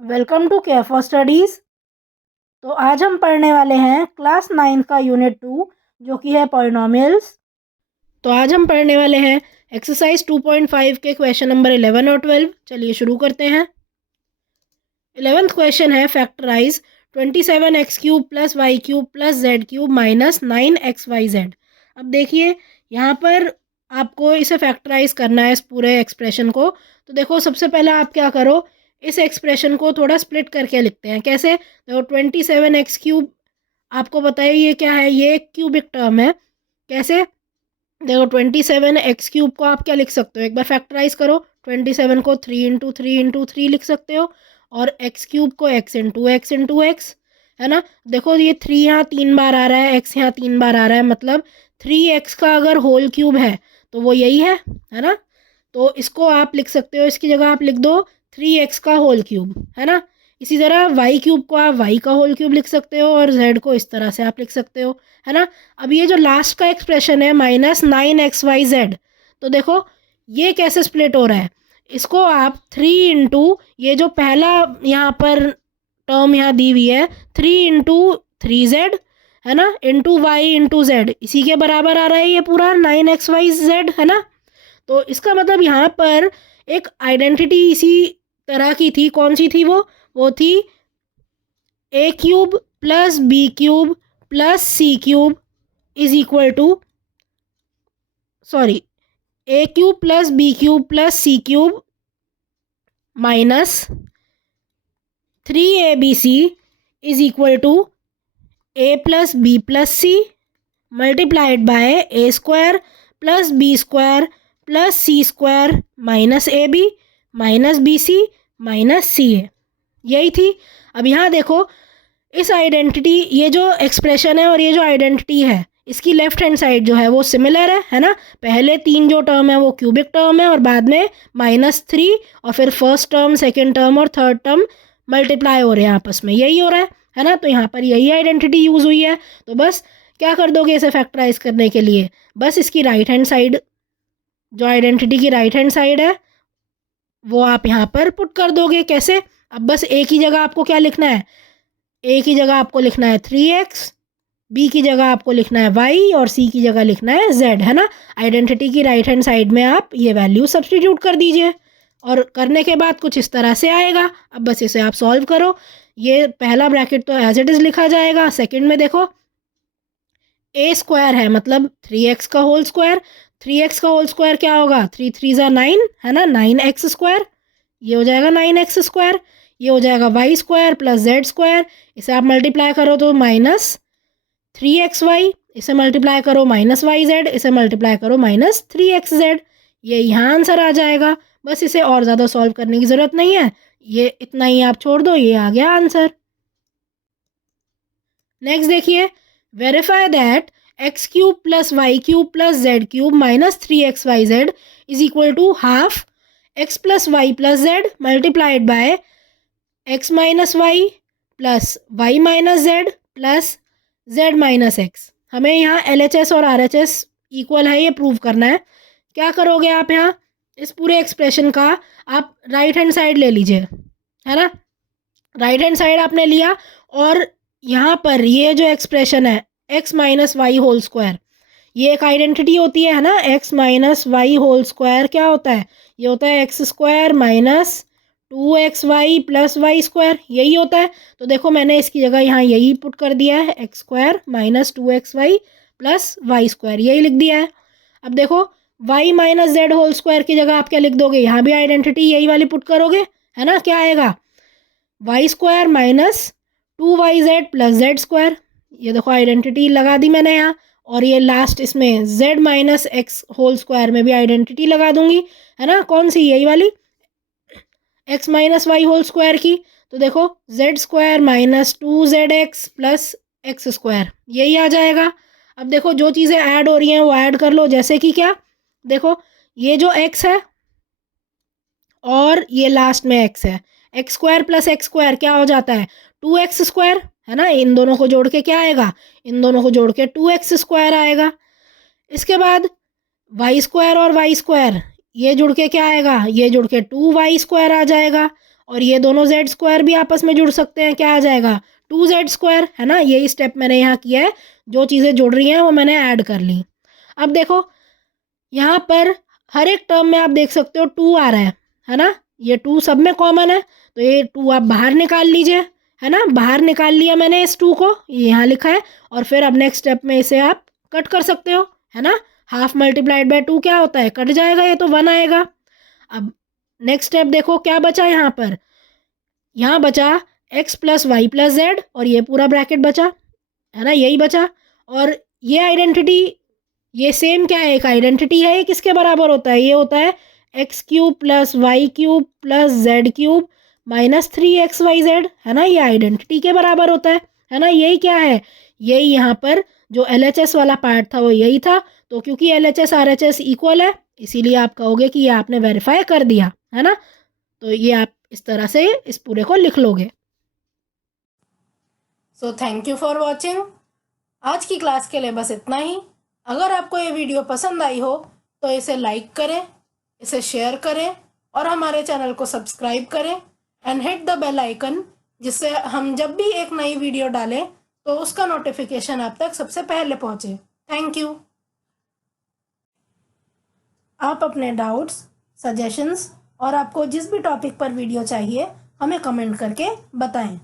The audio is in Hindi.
Welcome to care for studies. तो आज हम पढ़ने वाले हैं क्लास 9 का यूनिट 2 जो कि है पॉलिनॉमियल्स। तो आज हम पढ़ने वाले हैं एक्सरसाइज 2.5 के क्वेश्चन नंबर 11 और 12। चलिए शुरू करते हैं। 11th क्वेश्चन है factorise 27x³ + y³ + z³ - 9xyz। अब देखिए यहाँ पर आपको इसे फैक्टराइज करना है इस पूरे एक्सप्रेशन को। तो देखो सबसे पहले आप क्या करो, इस एक्सप्रेशन को थोड़ा स्प्लिट करके लिखते हैं। कैसे? देखो 27x³ आपको बताइए ये क्या है, ये एक क्यूबिक टर्म है। कैसे? देखो 27x³ को आप क्या लिख सकते हो, एक बार फैक्टराइज करो। 27 को 3 × 3 × 3 लिख सकते हो और x³ को x है ना। देखो ये 3 यहाँ 3 बार आ रहा है, x यहाँ 3 बार आ रहा है, मतलब 3x का अगर होल क्यूब है तो वो यही है ना। तो इसको आप लिख सकते हो, इसकी जगह आप लिख दो 3x का होल क्यूब, है ना। इसी तरह y³ को आप y का होल क्यूब लिख सकते हो और z को इस तरह से आप लिख सकते हो, है ना। अब ये जो लास्ट का एक्सप्रेशन है -9xyz, तो देखो ये कैसे स्प्लिट हो रहा है। इसको आप 3 × ये जो पहला यहाँ पर टर्म यहाँ दी हुई है 3 × 3z है ना, इंटू y इंटू z, इसी के बराबर आ रहा है ये पूरा 9xyz, है ना। तो इसका मतलब यहाँ पर एक आइडेंटिटी इसी तरह की थी। कौन सी थी वो थी a³ + b³ + c³ is equal to, sorry, a³ + b³ + c³ - 3abc is equal to a + b + c multiplied by a² + b² + c² - ab - bc - ca, यही थी। अब यहाँ देखो इस आइडेंटिटी, ये जो एक्सप्रेशन है और ये जो आइडेंटिटी है, इसकी लेफ्ट हैंड साइड जो है वो सिमिलर है ना। पहले 3 जो टर्म है वो क्यूबिक टर्म है और बाद में -3 और फिर फर्स्ट टर्म, सेकंड टर्म और थर्ड टर्म मल्टीप्लाई हो रहे हैं आपस में, यही हो रहा है ना। तो यहाँ पर यही आइडेंटिटी यूज़ हुई है। तो बस क्या कर दोगे इसे फैक्टराइज करने के लिए, बस इसकी राइट हैंड साइड, जो आइडेंटिटी की राइट हैंड साइड है वो आप यहाँ पर पुट कर दोगे। कैसे? अब बस एक ही जगह आपको क्या लिखना है, ए की जगह आपको लिखना है 3x, बी की जगह आपको लिखना है y और सी की जगह लिखना है z, है ना। आइडेंटिटी की राइट हैंड साइड में आप ये वैल्यू सब्स्टिट्यूट कर दीजिए और करने के बाद कुछ इस तरह से आएगा। अब बस इसे आप सॉल्व करो। ये पहला ब्रैकेट तो एज इट इज़ लिखा जाएगा। सेकंड में देखो a² है मतलब 3x का होल स्क्वायर, 3x का होल स्क्वायर क्या होगा, 3 × 3 = 9, है ना, 9x², ये हो जाएगा 9x²। ये हो जाएगा y² + z², इसे आप मल्टीप्लाई करो तो -3xy, इसे मल्टीप्लाई करो -yz, इसे मल्टीप्लाई करो -3xz, ये यहाँ आंसर आ जाएगा। बस इसे और ज़्यादा सॉल्व करने की ज़रूरत नहीं है, ये इतना ही आप छोड़ दो, ये आ गया आंसर। नेक्स्ट देखिए, verify that x³ + y³ + z³ - 3xyz is equal to ½ x + y + z multiplied by x - y + y - z + z - x। हमें यहाँ LHS और RHS इक्वल है ये प्रूव करना है। क्या करोगे आप, यहाँ इस पूरे एक्सप्रेशन का आप राइट हैंड साइड ले लीजिए, है ना। राइट हैंड साइड आपने लिया और यहाँ पर ये जो एक्सप्रेशन है x - y होल स्क्वायर, ये एक आइडेंटिटी होती है ना। x - y होल स्क्वायर क्या होता है, ये होता है x² - 2xy + y², यही होता है। तो देखो मैंने इसकी जगह यहाँ यही पुट कर दिया है, x² - 2xy + y², यही लिख दिया है। अब देखो y - z होल स्क्वायर की जगह आप क्या लिख दोगे, यहाँ भी आइडेंटिटी यही वाली पुट करोगे, है ना। क्या आएगा, y² - 2yz + z², ये देखो आइडेंटिटी लगा दी मैंने यहाँ। और ये लास्ट इसमें z - x होल स्क्वायर में भी आइडेंटिटी लगा दूंगी, है ना। कौन सी, यही वाली x - y होल स्क्वायर की। तो देखो z² - 2zx + x², यही आ जाएगा। अब देखो जो चीज़ें ऐड हो रही हैं वो ऐड कर लो, जैसे कि क्या, देखो ये जो x है और ये लास्ट में x है, x² + x² क्या हो जाता है, 2x², है ना। इन दोनों को जोड़ के क्या आएगा, इन दोनों को जोड़ के 2x² आएगा। इसके बाद y² और y² ये जुड़ के क्या आएगा, ये जुड़ के 2y² आ जाएगा। और ये दोनों जेड स्क्वायर भी आपस में जुड़ सकते हैं, क्या आ जाएगा 2z², है ना। यही स्टेप मैंने यहाँ किया है, जो चीज़ें जुड़ रही हैं वो मैंने ऐड कर ली। अब देखो यहाँ पर हर एक टर्म में आप देख सकते हो 2 आ रहा है ना। ये 2 सब में कॉमन है, तो ये 2 आप बाहर निकाल लीजिए, है ना। बाहर निकाल लिया मैंने इस 2 को, ये यहाँ लिखा है। और फिर अब नेक्स्ट स्टेप में इसे आप कट कर सकते हो, है ना। 1/2 मल्टीप्लाइड बाय 2 क्या होता है, कट जाएगा, ये तो 1 आएगा। अब नेक्स्ट स्टेप देखो क्या बचा यहाँ पर, यहाँ बचा x plus Y plus Z, और ये पूरा ब्रैकेट बचा, है ना, यही बचा। और ये आइडेंटिटी, ये सेम क्या है, एक आइडेंटिटी है, ये किसके बराबर होता है, ये होता है x³ plus y³ plus z³ minus 3xyz, है ना। ये आइडेंटिटी के बराबर होता है ना। यही क्या है, यही यहाँ पर जो LHS वाला पार्ट था वो यही था। तो क्योंकि LHS RHS इक्वल है, इसीलिए आप कहोगे कि ये आपने वेरीफाई कर दिया, है ना। तो ये आप इस तरह से इस पूरे को लिख लोगे। So thank you for watching. आज की क्लास के लिए बस इतना ही। अगर आपको ये वीडियो पसंद आई हो तो इसे लाइक करें, इसे शेयर करें और हमारे चैनल को सब्सक्राइब करें and hit the bell icon, जिससे हम जब भी एक नई वीडियो डालें तो उसका नोटिफिकेशन आप तक सबसे पहले पहुंचे। Thank you. आप अपने डाउट्स, सजेशंस और आपको जिस भी टॉपिक पर वीडियो चाहिए हमें कमेंट करके बताएं।